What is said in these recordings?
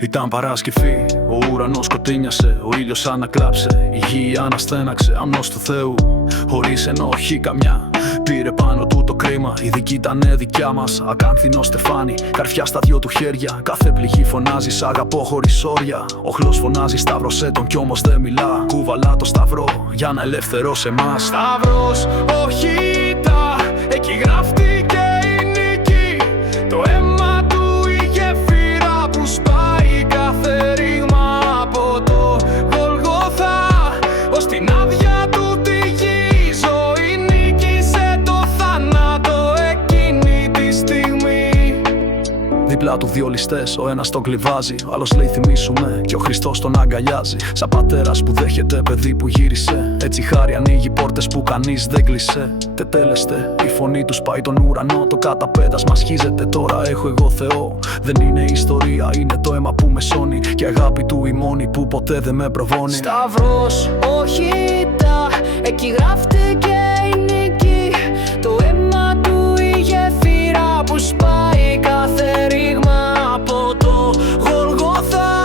Ήταν Παρασκευή, ο ουρανός σκοτίνιασε, ο ήλιος ανακλάψε, η γη αναστέναξε, αμνός του Θεού, χωρίς ενοχή καμιά. Πήρε πάνω του το κρίμα, η δική ήτανε δικιά μας. Ακάνθινο στεφάνι, καρφιά στα δυο του χέρια. Κάθε πληγή φωνάζει, σ' αγαπώ χωρίς όρια. Οχλός φωνάζει, σταύρωσέ τον κι όμως δεν μιλά. Κουβαλά το σταυρό για να ελευθερώσει εμάς. Σταυρός, όχι ήττα, εκεί γράφτηκε η νίκη. Το αίμα του η γέφυρα που σπάει κάθε ρήγμα από το Γολγοθά ως την άδεια του τη γη. Η ζωή νίκησε το θάνατο εκείνη τη στιγμή. Δίπλα του δύο ληστές, ο ένας τον κλιβάζει, ο άλλος λέει θυμίσουμε και ο Χριστός τον αγκαλιάζει. Σαν πατέρας που δέχεται παιδί που γύρισε, έτσι χάρη ανοίγει πόρτες που κανείς δεν κλείσε. Τετέλεστε, η φωνή του σπάει τον ουρανό, το καταπέτασμα σχίζεται, τώρα έχω εγώ Θεό. Δεν είναι ιστορία, είναι το αίμα που με σώνει και αγάπη του η μόνη που ποτέ δεν με προβώνει. Σταυρός, όχι ήττα, εκεί γράφτηκε η νίκη. Το αίμα του η γέφυρα που σπάει κάθε ρήγμα από το Γολγοθά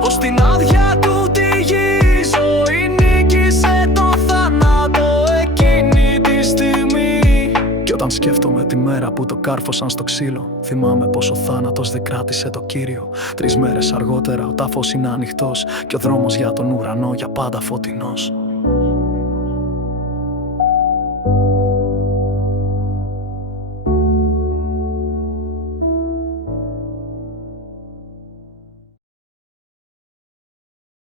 ως την άδεια του τη γη. Η ζωή νίκησε το θάνατο εκείνη τη στιγμή. Κι όταν σκέφτομαι τη μέρα που το κάρφωσαν στο ξύλο, θυμάμαι πως ο θάνατος δεν κράτησε το Κύριο. 3 μέρες αργότερα ο τάφος είναι ανοιχτός και ο δρόμος για τον ουρανό για πάντα φωτεινός.